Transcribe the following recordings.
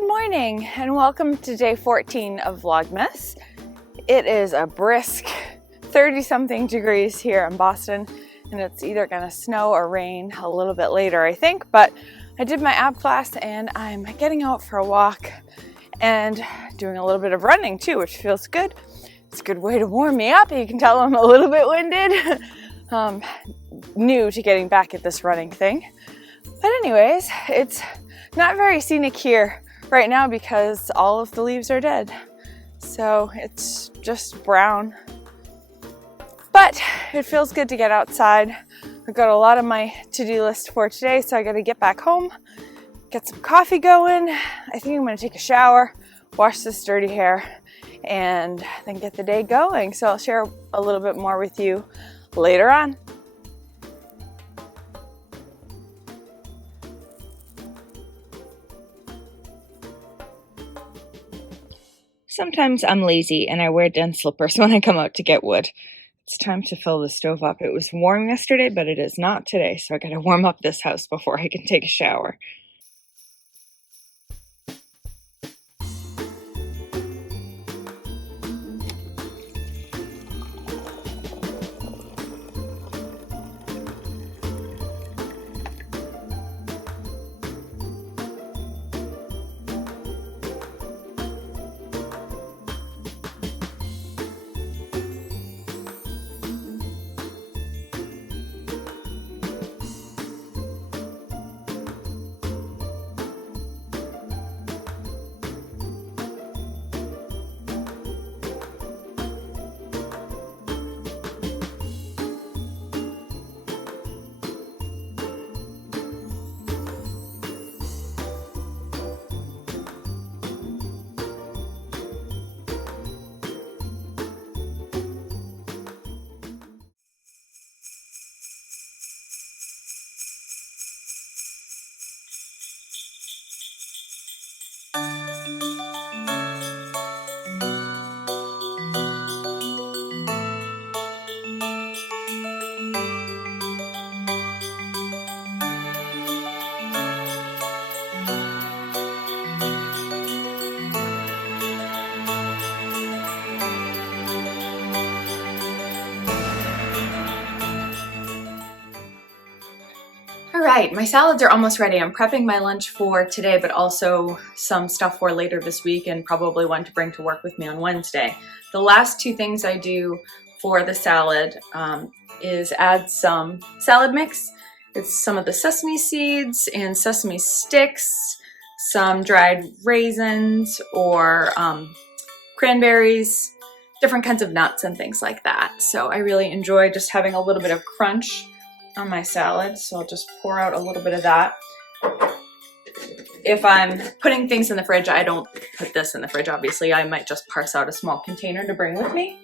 Good morning and welcome to day 14 of Vlogmas. It is a brisk 30-something degrees here in Boston, and it's either going to snow or rain a little bit later, I think. But I did my ab class and I'm getting out for a walk and doing a little bit of running too, which feels good. It's a good way to warm me up. You can tell I'm a little bit winded. New to getting back at this running thing. But anyways, it's not very scenic here right now because all of the leaves are dead. So it's just brown. But it feels good to get outside. I've got a lot on my to-do list for today, so I gotta get back home, get some coffee going. I think I'm gonna take a shower, wash this dirty hair, and then get the day going. So I'll share a little bit more with you later on. Sometimes I'm lazy and I wear dense slippers when I come out to get wood. It's time to fill the stove up. It was warm yesterday, but it is not today, so I gotta warm up this house before I can take a shower. Alright, my salads are almost ready. I'm prepping my lunch for today, but also some stuff for later this week and probably one to bring to work with me on Wednesday. The last two things I do for the salad is add some salad mix. It's some of the sesame seeds and sesame sticks, some dried raisins or cranberries, different kinds of nuts and things like that. So I really enjoy just having a little bit of crunch on my salad, so I'll just pour out a little bit of that. If I'm putting things in the fridge, I don't put this in the fridge, obviously. I might just parse out a small container to bring with me.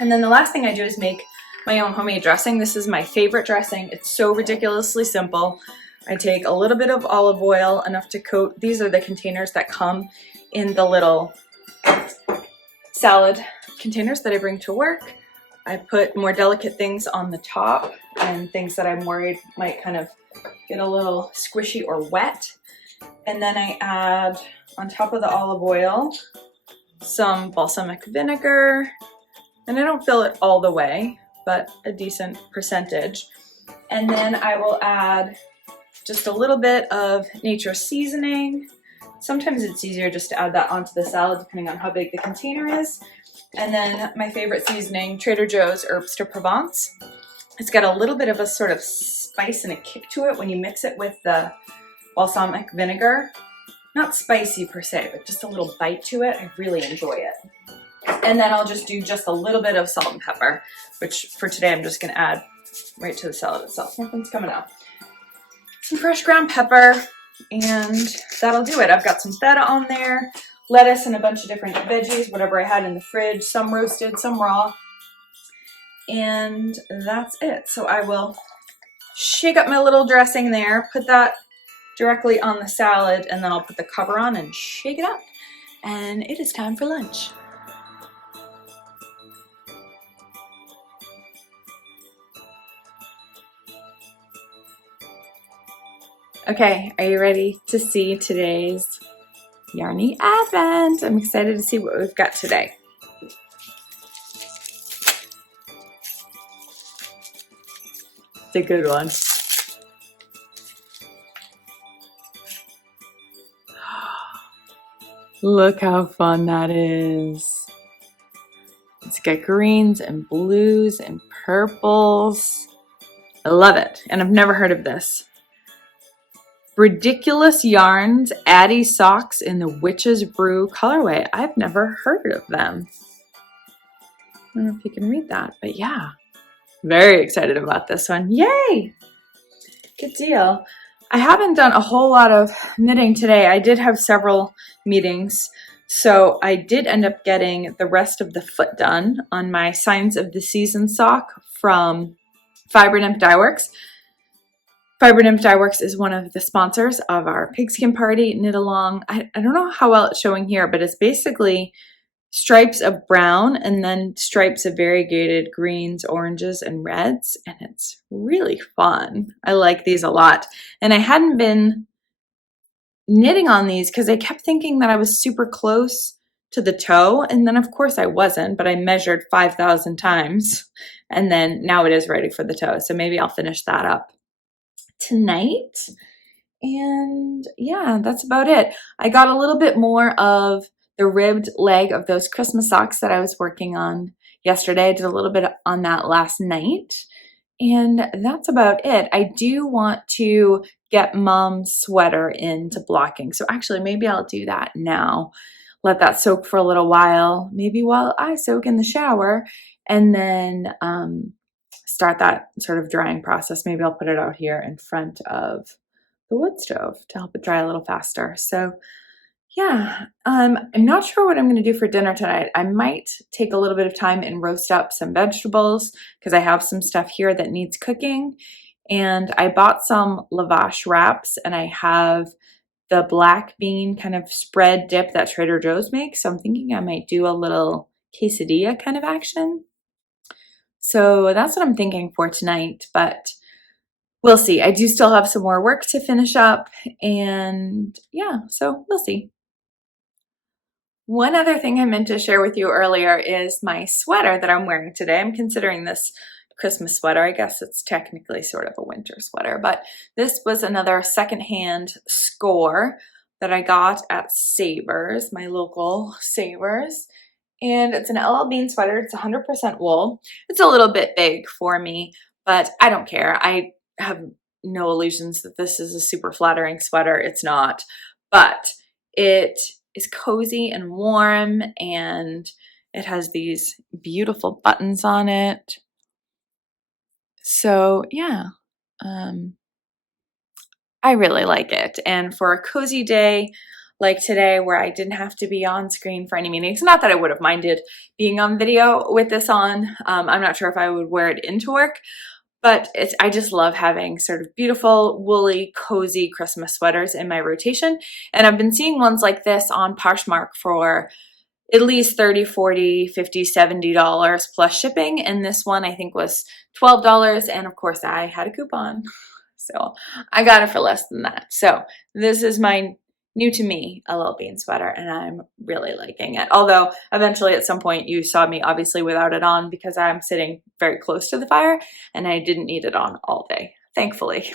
And then the last thing I do is make my own homemade dressing. This is my favorite dressing. It's so ridiculously simple. I take a little bit of olive oil, enough to coat. These are the containers that come in the little salad containers that I bring to work. I put more delicate things on the top and things that I'm worried might kind of get a little squishy or wet. And then I add on top of the olive oil some balsamic vinegar, and I don't fill it all the way, but a decent percentage. And then I will add just a little bit of nature seasoning. Sometimes it's easier just to add that onto the salad depending on how big the container is. And then my favorite seasoning, Trader Joe's Herbes de Provence. It's got a little bit of a sort of spice and a kick to it when you mix it with the balsamic vinegar. Not spicy per se, but just a little bite to it. I really enjoy it. And then I'll just do just a little bit of salt and pepper, which for today I'm just gonna add right to the salad itself. Nothing's coming out. Some fresh ground pepper, and that'll do it. I've got some feta on there, lettuce and a bunch of different veggies, whatever I had in the fridge, some roasted, some raw, and that's it. So I will shake up my little dressing there, put that directly on the salad, and then I'll put the cover on and shake it up. And it is time for lunch. Okay, are you ready to see today's Yarny Advent. I'm excited to see what we've got today. It's a good one. Look how fun that is. It's got greens and blues and purples. I love it. And I've never heard of this. Ridiculous Yarns Addy Socks in the Witch's Brew colorway. I've never heard of them. I don't know if you can read that, but yeah. Very excited about this one. Yay! Good deal. I haven't done a whole lot of knitting today. I did have several meetings, so I did end up getting the rest of the foot done on my Signs of the Season sock from Fiber Nymph Dye Works. Fiber Nymph Dye Works is one of the sponsors of our Pigskin Party knit along. I don't know how well it's showing here, but it's basically stripes of brown and then stripes of variegated greens, oranges, and reds, and it's really fun. I like these a lot. And I hadn't been knitting on these because I kept thinking that I was super close to the toe, and then of course I wasn't, but I measured 5,000 times, and then now it is ready for the toe. So maybe I'll finish that up tonight. And yeah, that's about it. I got a little bit more of the ribbed leg of those Christmas socks that I was working on yesterday. I did a little bit on that last night, and that's about it. I do want to get Mom's sweater into blocking. So actually maybe I'll do that now. Let that soak for a little while, maybe while I soak in the shower, and then start that sort of drying process. Maybe I'll put it out here in front of the wood stove to help it dry a little faster. So yeah, I'm not sure what I'm going to do for dinner tonight. I might take a little bit of time and roast up some vegetables because I have some stuff here that needs cooking. And I bought some lavash wraps, and I have the black bean kind of spread dip that Trader Joe's makes. So I'm thinking I might do a little quesadilla kind of action. So that's what I'm thinking for tonight, but we'll see. I do still have some more work to finish up, and yeah, so we'll see. One other thing I meant to share with you earlier is my sweater that I'm wearing today. I'm considering this Christmas sweater. I guess it's technically sort of a winter sweater, but this was another secondhand score that I got at Savers, my local Savers. And it's an LL Bean sweater. It's 100% wool. It's a little bit big for me, but I don't care. I have no illusions that this is a super flattering sweater. It's not, but it is cozy and warm, and it has these beautiful buttons on it. So yeah, I really like it. And for a cozy day like today, where I didn't have to be on screen for any meetings, not that I would have minded being on video with this on. I'm not sure if I would wear it into work, but I just love having sort of beautiful, woolly, cozy Christmas sweaters in my rotation. And I've been seeing ones like this on Poshmark for at least $30, $40, $50, $70 plus shipping. And this one I think was $12. And of course I had a coupon. So I got it for less than that. So this is my new to me LL Bean sweater, and I'm really liking it. Although eventually at some point you saw me obviously without it on because I'm sitting very close to the fire and I didn't need it on all day, thankfully.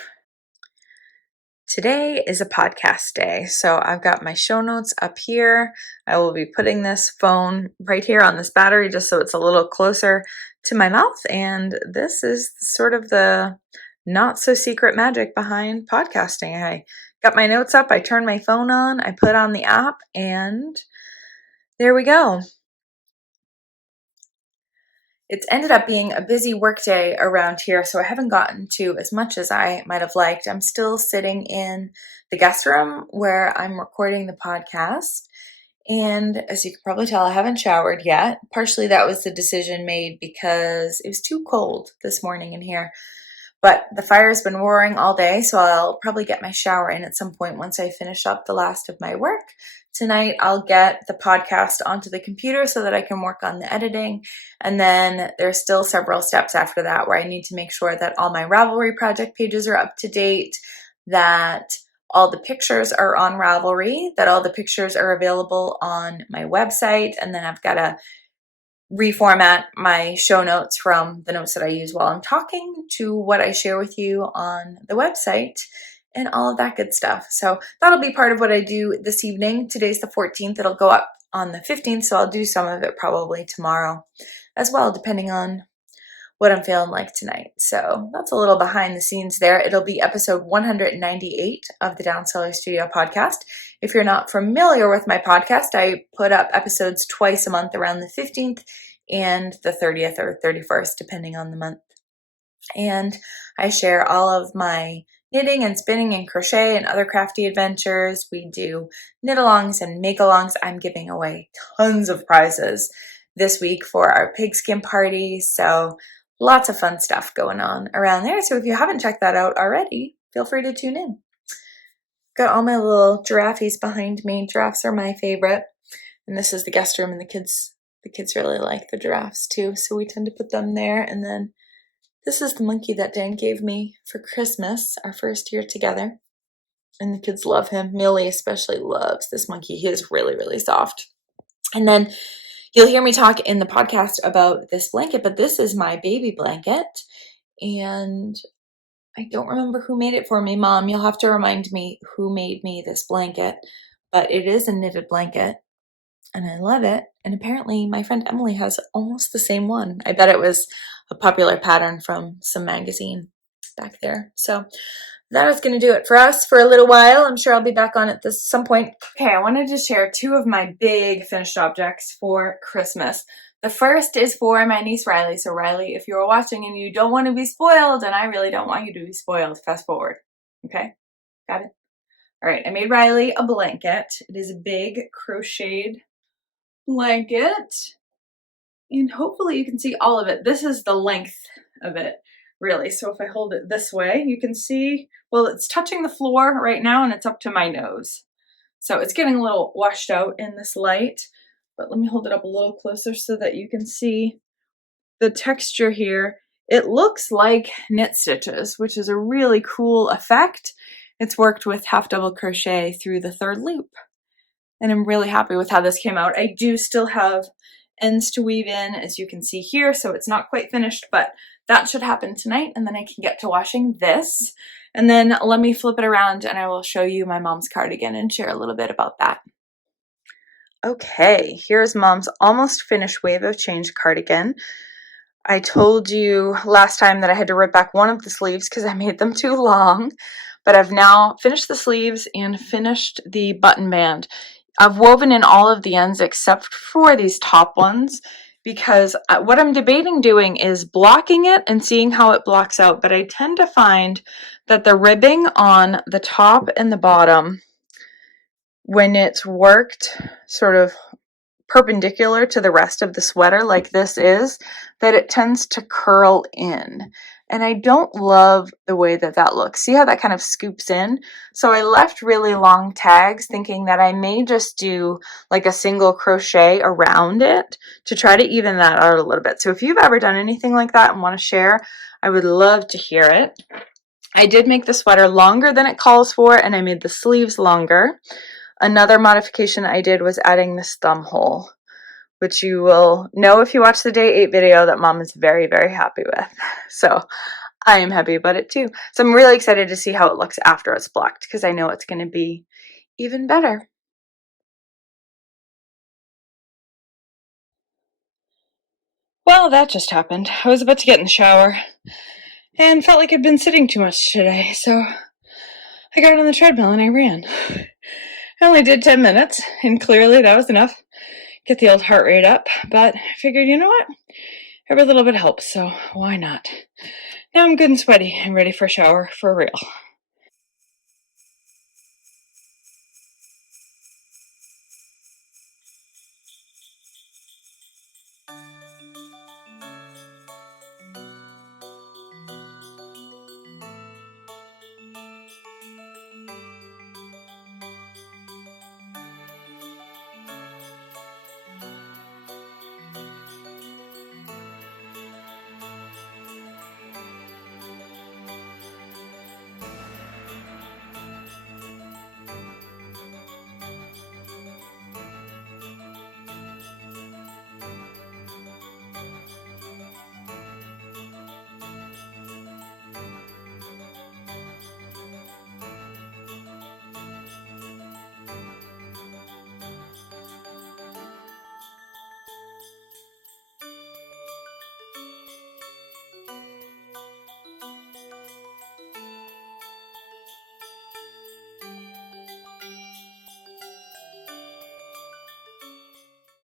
Today is a podcast day, so I've got my show notes up here. I will be putting this phone right here on this battery just so it's a little closer to my mouth, and this is sort of the not so secret magic behind podcasting. I got my notes up, I turned my phone on, I put on the app, and there we go. It's ended up being a busy work day around here, so I haven't gotten to as much as I might have liked. I'm still sitting in the guest room where I'm recording the podcast, and as you can probably tell, I haven't showered yet. Partially that was the decision made because it was too cold this morning in here. But the fire's been roaring all day, so I'll probably get my shower in at some point once I finish up the last of my work. Tonight, I'll get the podcast onto the computer so that I can work on the editing. And then there's still several steps after that where I need to make sure that all my Ravelry project pages are up to date, that all the pictures are on Ravelry, that all the pictures are available on my website, and then I've got to reformat my show notes from the notes that I use while I'm talking to what I share with you on the website and all of that good stuff. So that'll be part of what I do this evening. Today's the 14th. It'll go up on the 15th, so I'll do some of it probably tomorrow as well, depending on what I'm feeling like tonight. So that's a little behind the scenes there. It'll be episode 198 of the Downseller Studio podcast. If you're not familiar with my podcast, I put up episodes twice a month around the 15th and the 30th or 31st, depending on the month. And I share all of my knitting and spinning and crochet and other crafty adventures. We do knit-alongs and make-alongs. I'm giving away tons of prizes this week for our pigskin party. So lots of fun stuff going on around there. So if you haven't checked that out already, feel free to tune in. Got all my little giraffes behind me. Giraffes are my favorite. And this is the guest room, and the kids really like the giraffes too. So we tend to put them there. And then this is the monkey that Dan gave me for Christmas, our first year together. And the kids love him. Millie especially loves this monkey. He is really, really soft. And then you'll hear me talk in the podcast about this blanket, but this is my baby blanket. And I don't remember who made it for me. Mom, you'll have to remind me who made me this blanket. But it is a knitted blanket, and I love it. And apparently my friend Emily has almost the same one. I bet it was a popular pattern from some magazine back there. So that is going to do it for us for a little while. I'm sure I'll be back on at some point. Okay, I wanted to share two of my big finished objects for Christmas. The first is for my niece Riley. So Riley, if you're watching and you don't want to be spoiled, and I really don't want you to be spoiled, fast forward. Okay, got it? All right, I made Riley a blanket. It is a big crocheted blanket. And hopefully you can see all of it. This is the length of it, really. So if I hold it this way, you can see, well, it's touching the floor right now and it's up to my nose. So it's getting a little washed out in this light, but let me hold it up a little closer so that you can see the texture here. It looks like knit stitches, which is a really cool effect. It's worked with half double crochet through the third loop. And I'm really happy with how this came out. I do still have ends to weave in, as you can see here, so it's not quite finished, but that should happen tonight, and then I can get to washing this. And then let me flip it around and I will show you my mom's cardigan and share a little bit about that. Okay, here's Mom's almost finished Wave of Change cardigan. I told you last time that I had to rip back one of the sleeves because I made them too long, but I've now finished the sleeves and finished the button band. I've woven in all of the ends except for these top ones because what I'm debating doing is blocking it and seeing how it blocks out, but I tend to find that the ribbing on the top and the bottom, when it's worked sort of perpendicular to the rest of the sweater like this is, that it tends to curl in. And I don't love the way that that looks. See how that kind of scoops in? So I left really long tags thinking that I may just do like a single crochet around it to try to even that out a little bit. So if you've ever done anything like that and want to share, I would love to hear it. I did make the sweater longer than it calls for, and I made the sleeves longer. Another modification I did was adding this thumb hole, which you will know if you watch the day 8 video that Mom is very, very happy with. So I am happy about it too. So I'm really excited to see how it looks after it's blocked because I know it's going to be even better. Well, that just happened. I was about to get in the shower and felt like I'd been sitting too much today, so I got on the treadmill and I ran. I only did 10 minutes, and clearly that was enough. Get the old heart rate up, but I figured, you know what? Every little bit helps, so why not? Now I'm good and sweaty and ready for a shower for real.